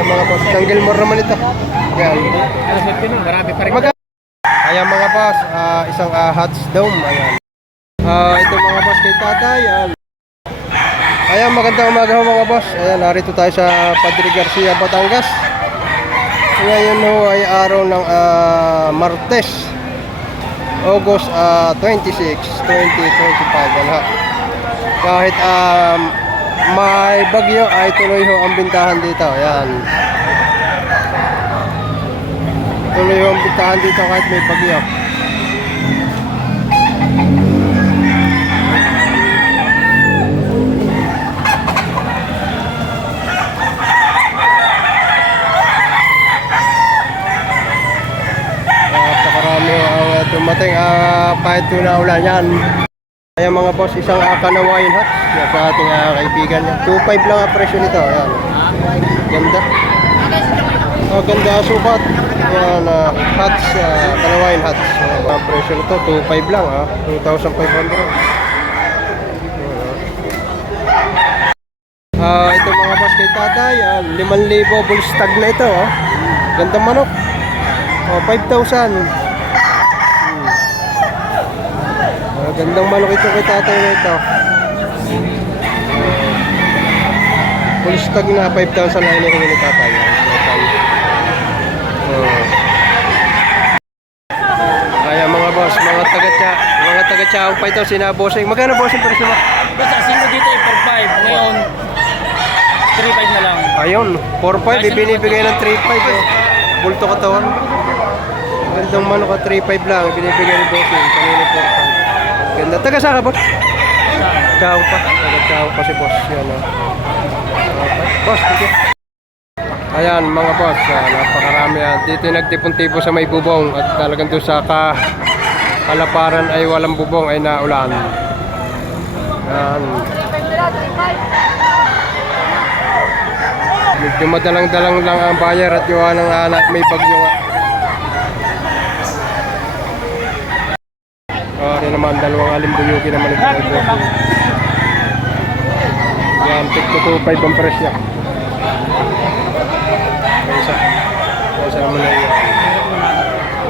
Ayan mga boss. Isang Gilmore naman ito. Ayan. Marami pa rin. Ayan mga boss. ah, isang uh, Hats Dome. Ayan. Ah, ito mga boss kay tatay. Ayan. Ayan, magandang umaga ho mga boss. Ayan, narito tayo sa Padre Garcia, Batangas. Ngayon ho ay araw ng ah, Martes. August ah, 26, 2025. Ano, kahit um, may bagyo ay tuloy ho ang bintahan dito. Ayan. Tuloy ho ang bintahan dito kahit may bagyo. Napakarami ang dumating uh, kahit na ulan yan. Ayan mga boss, isang uh, kanawain hat. Yan sa ating uh, kaibigan. 2.5 lang ang presyo nito. Ayan. Ganda. Oh, ganda sukat. Ayan, uh, hats, uh, kanawain hats. Ayan, ang presyo nito, 2.5 lang ha. 2,500. Ah, ito mga boss kay tatay, ah, 5,000 bull stag na ito, oh. Gandang manok. Oh, 5,000. Hmm. Ah, gandang manok ito kay tatay na ito. Full stag na 5,000 na hinihingi ni tatay. Oh. Kaya mga boss, mga taga-tsa, mga taga-tsaong pa ito, sina bossing. Magkano bossing presyo mo? Basta sino dito ay 4-5. Ngayon, 3-5 na lang. Ayun, 4.5, ibinibigay ng 3.5 eh. Bulto katawan. Gandang manok ka 3.5 lang, ibinibigay ni Bossing. Kanina 4.5. Taga saan ka, boss? Chow pa. Taga chow pa si boss. Yan, oh. Okay. Boss, thank you. Ayan, mga boss, ah, napakarami yan. Dito yung nagtipon-tipo sa may bubong at talagang doon sa ka kalaparan ay walang bubong ay naulan. Yan. Medyo madalang-dalang lang ang bayar at yung ng anak may bagyo nga. Oh, yan naman, dalawang alimbuyuki naman ito. Yan, tig to 2.5 ang presyo. May isa. May isa naman na yun.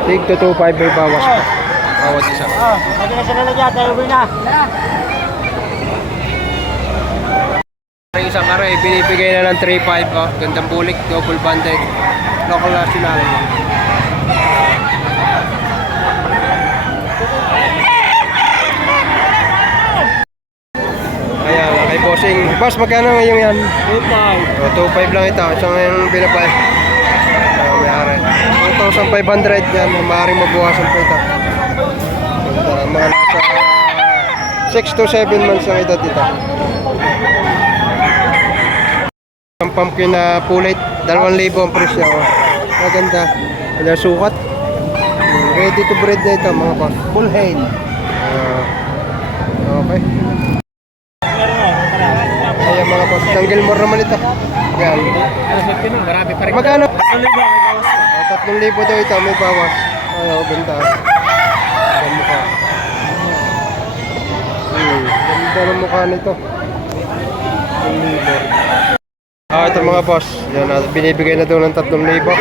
Tig to 2.5 may bawas pa. Bawat isa. Ah, pwede na sila lagyan. Tayo na. Ang isang aray, binibigay na ng 3.5 oh. Gandang bulik, double banded. Local national. Ayan, kay bossing. Boss, magkano ngayon yan? 2-5. O, 2.5 lang ito. Isang yung binabay. Uh, may ari. 2,500 yan. Maaaring mabuhasan po ito. Ganda, mga nasa 6 to 7 months lang ito dito. Ang pumpkin na pulit, 2,000 ang presyo. Maganda. Wala sukat. Ready to breed na ito mga boss. Full hen. Ah, okay. Isang Gilmore naman ito. Yan. Marami pa rin. Magkano? Ano ba? May bawas pa. Tatlong libo daw ito, may bawas. Ay, oh, ganda. Ganda mukha. Hmm, ganda ng mukha nito. Tatlong libo. Ah, ito mga boss. Yan, ah, binibigay na daw ng tatlong libo.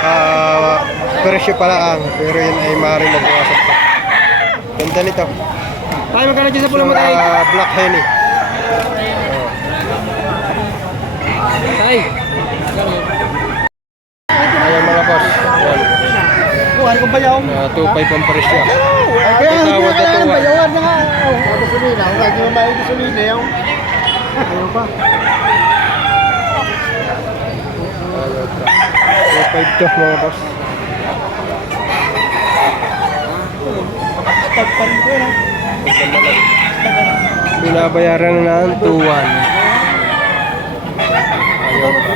Ah, presyo pala ang, pero yun ay maaaring magbawasan pa. Ganda nito. Tayo magkano dyan sa Yung ah, Black Henny. Tay. Ayan mga boss. Yan. Buwan ko bayaw. Ah, 2.5 ang presyo. Kaya Ito, tawad na tuwan. bayawan na nga. Oh, gasolina. Kung lagi mo may gasolina yung... Ano pa? 2.5 to mga boss. Tagpan ko na. Binabayaran na ng 2.1. Ayaw pa.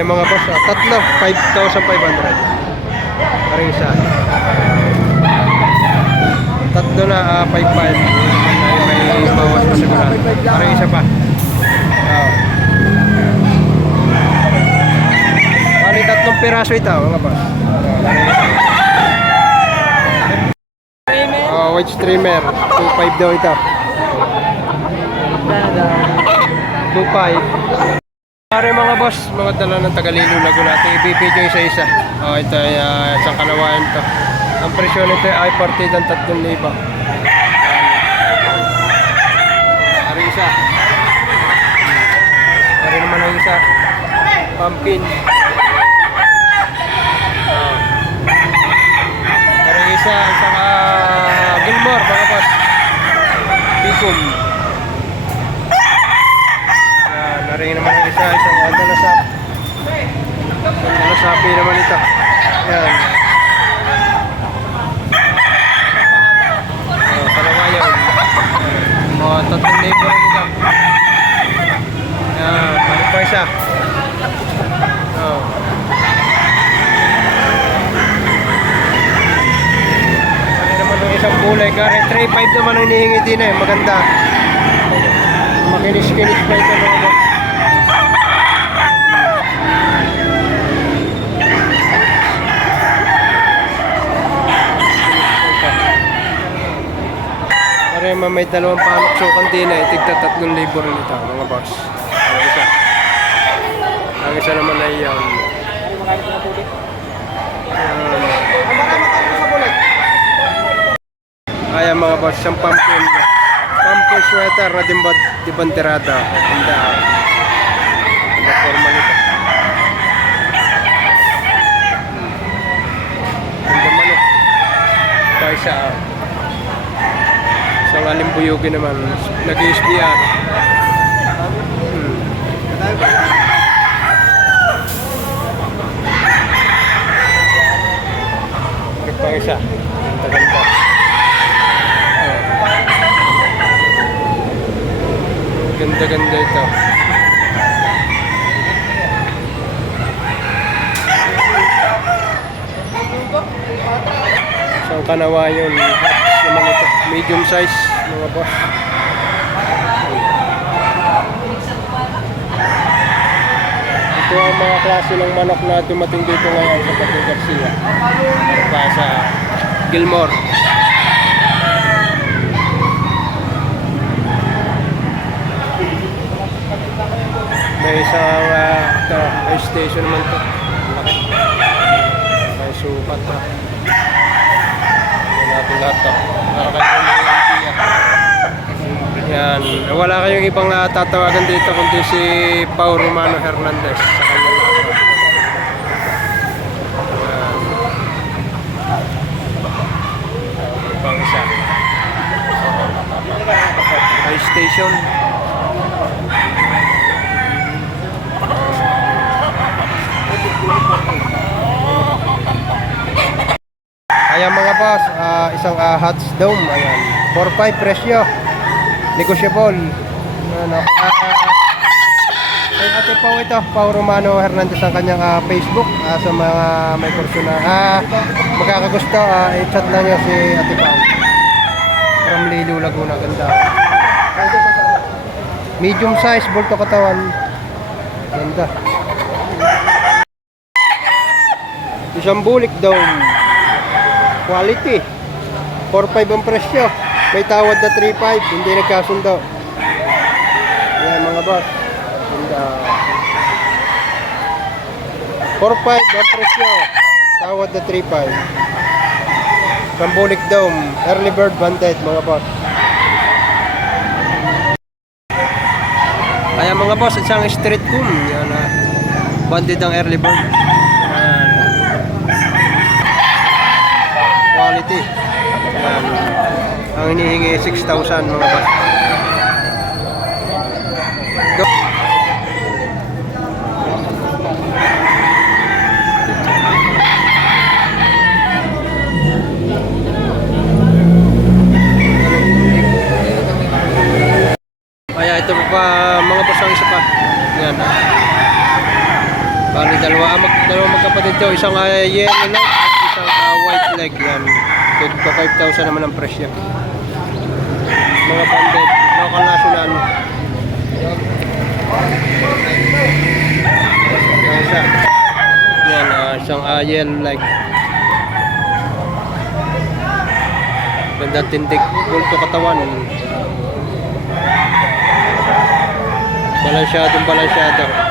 Yung mga boss, ah, tatlo, 5,500. Parang isa. Tatlo na, ah, 5,500. May, bawas pa sigurado. Parang isa pa. Oo. Bali, tatlong piraso ito, mga boss. Oh, white streamer. 2.5 daw ito. 2.5. Pare mga boss, mga dala ng Tagalilo Laguna. Ito ibibigay isa-isa. Oh, ito ay uh, isang kanawayan to. Ang presyo nito ay partidang 3,000. Ari isa. Ari naman ang isa. Pumpkin. Oh. Ari isa, isang uh, Gilmore mga boss. Bikum. Yan, naring naman ang isa, isang andalasap. Andalasapi naman ito. Yan. Oh, kalawayan. Oh, tatlong libo rin ito. Yan, balik pa isa. Oh. Ano naman yung isang kulay, kare 3.5 naman ang hinihingi din eh, maganda. Makinis-kinis pa ito mga boss. Ma may dalawang panok sukan din eh, tigta tatlong libo rin ito mga boss. Ang isa. Ang isa naman ay yan. Ayan mga boss, isang pumpkin. Pumpkin sweater na dimbat di banterada. Ganda. Ganda formal ito. Ganda manok. Pa isa. Isang alimbuyugin naman. Nag-iisbiyan. Hmm. Ito pa isa. Ganda ganda. Ganda-ganda ito. Isang kanawa yun. Hats naman ito. Medium size mga boss. Ito ang mga klase ng manok na dumating dito ngayon sa Bato Garcia. Pa sa Gilmore. May isang uh, ito, may station naman to. Laki. May sukat to. Yan natin lahat to. Yan. Wala kayong ibang uh, tatawagan dito kundi si Pau Romano Hernandez sa kanyang. Ibang isa. May station. Ayan mga boss, ah, uh, Hats Dome, ayan. 4-5 presyo. Negotiable. Ano, ah, ay ate Pau ito, Pau Romano Hernandez ang kanyang ah, Facebook ah, sa mga may kurso na ah, magkakagusto, ah, i-chat lang niyo si ate Pau. From Lilu, Laguna, ganda. Medium size, bulto katawan. Ganda. Isang bulik dome. Quality. 4.5 ang presyo. May tawad na 3.5. Hindi nagkasundo. Yan mga boss. Ganda. 4.5 ang presyo. Tawad na 3.5. Sambulik Dome. Early Bird Bandit mga boss. Kaya mga boss, isang street cool. Yan na. Bandit ang early bird. Quality. Yan. Ang hinihingi 6,000 mga boss. Kaya ito pa mga boss ang isa pa. Yan. Bali dalawa, ah, mag, dalawa magkapatid to. Isang uh, yellow leg at isang ah, white leg. Yan. Good pa 5,000 naman ang presyo. Mga banded. Local national. Isa. Yan, ah, isang uh, leg. Ganda tindig. Bulto katawan. Balansyadong balansyado.